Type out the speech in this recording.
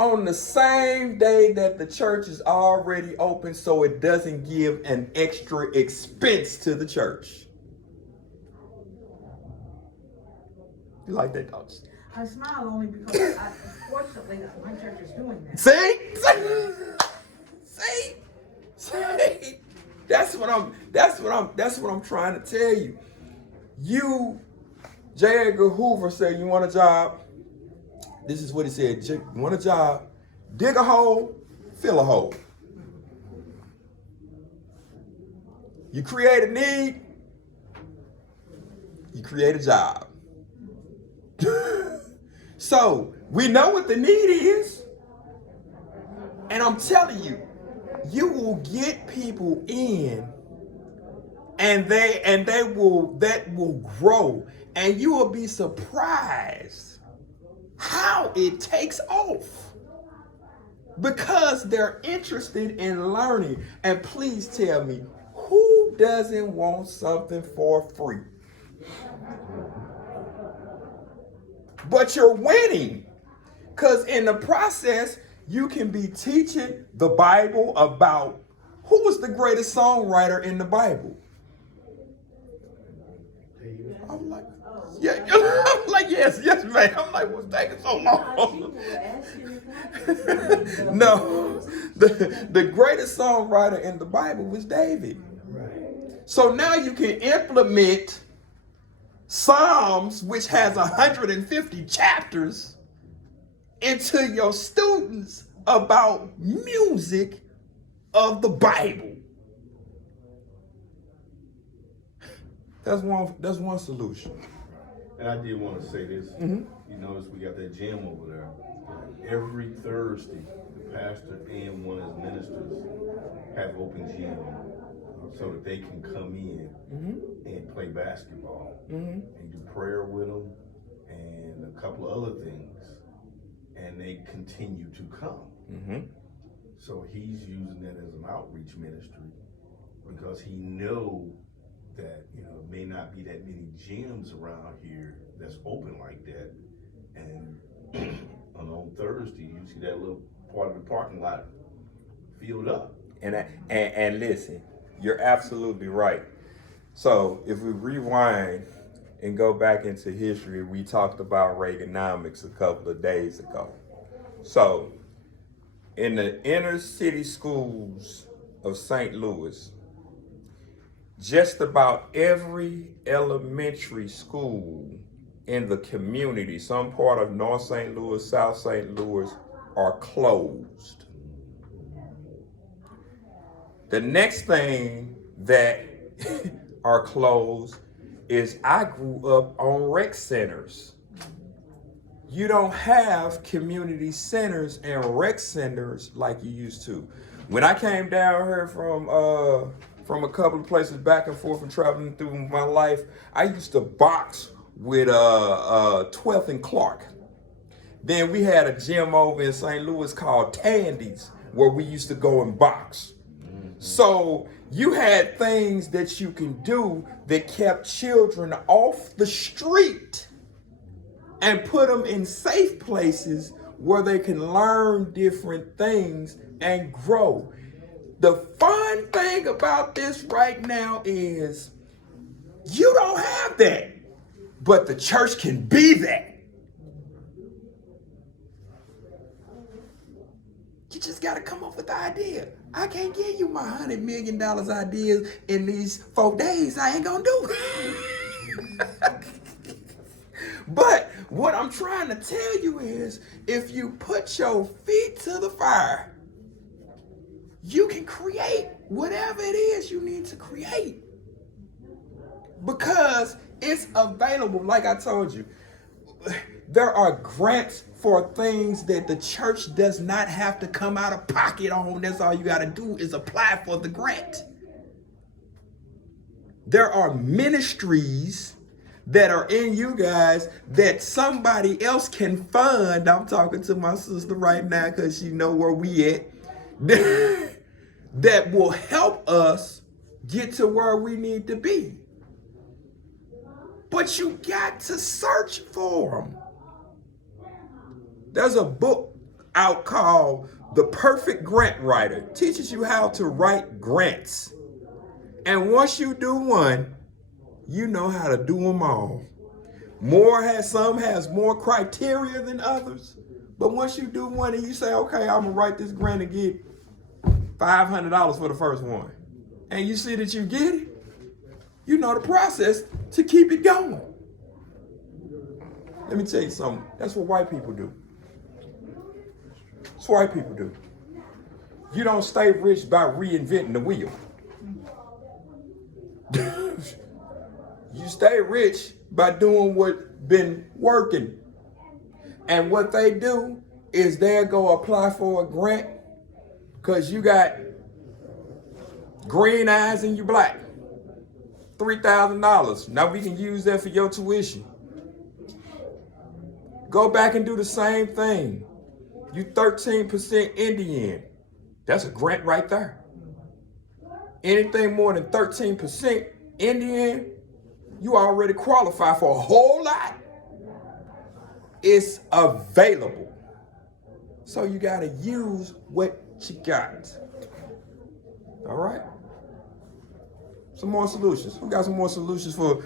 on the same day that the church is already open so it doesn't give an extra expense to the church. You like that, thoughts? I smile only because, fortunately, my church is doing that. See? See? That's what I'm trying to tell you. You, J. Edgar Hoover said, you want a job? This is what he said. You want a job? Dig a hole, fill a hole. You create a need, you create a job. So we know what the need is. And I'm telling you, you will get people in and that will grow, and you will be surprised how it takes off because they're interested in learning. And please tell me, who doesn't want something for free? But you're winning, because in the process you can be teaching the Bible about who was the greatest songwriter in the Bible. I'm like, yeah, I'm like, yes, man. I'm like, what's taking so long? No, the greatest songwriter in the Bible was David. So now you can implement Psalms, which has 150 chapters, into your students about music of the Bible. That's one solution. And I did want to say this. Mm-hmm. You notice we got that gym over there. Every Thursday, the pastor and one of his ministers have open gym so that they can come in and play basketball and do prayer with them and a couple of other things, and they continue to come. So he's using that as an outreach ministry because he knows that, you know, may not be that many gyms around here that's open like that. And on Thursday, you see that little part of the parking lot filled up. And listen, you're absolutely right. So if we rewind and go back into history, we talked about Reaganomics a couple of days ago. So in the inner city schools of St. Louis, just about every elementary school in the community, some part of North St. Louis, South St. Louis, are closed. The next thing that are closed is I grew up on rec centers. You don't have community centers and rec centers like you used to. When I came down here from a couple of places back and forth and traveling through my life, I used to box with 12th and Clark. Then we had a gym over in St. Louis called Tandy's where we used to go and box. So you had things that you can do that kept children off the street and put them in safe places where they can learn different things and grow. The fun thing about this right now is you don't have that, but the church can be that. You just got to come up with the idea. I can't give you my $100 million ideas in these 4 days. I ain't gonna do it. But what I'm trying to tell you is, if you put your feet to the fire, you can create whatever it is you need to create. Because it's available. Like I told you, there are grants for things that the church does not have to come out of pocket on. That's all you got to do is apply for the grant. There are ministries that are in you guys that somebody else can fund. I'm talking to my sister right now because she know where we at. That will help us get to where we need to be. But you got to search for them. There's a book out called The Perfect Grant Writer. Teaches you how to write grants. And once you do one, you know how to do them all. Some has more criteria than others. But once you do one and you say, okay, I'm gonna write this grant and get $500 for the first one, and you see that you get it, you know the process to keep it going. Let me tell you something. That's what white people do. That's what white people do. You don't stay rich by reinventing the wheel. You stay rich by doing what's been working. And what they do is they'll go apply for a grant because you got green eyes and you black. $3,000. Now we can use that for your tuition. Go back and do the same thing. You 13% Indian. That's a grant right there. Anything more than 13% Indian, you already qualify for a whole lot. It's available. So you got to use what you got. All right? Some more solutions. We got some more solutions for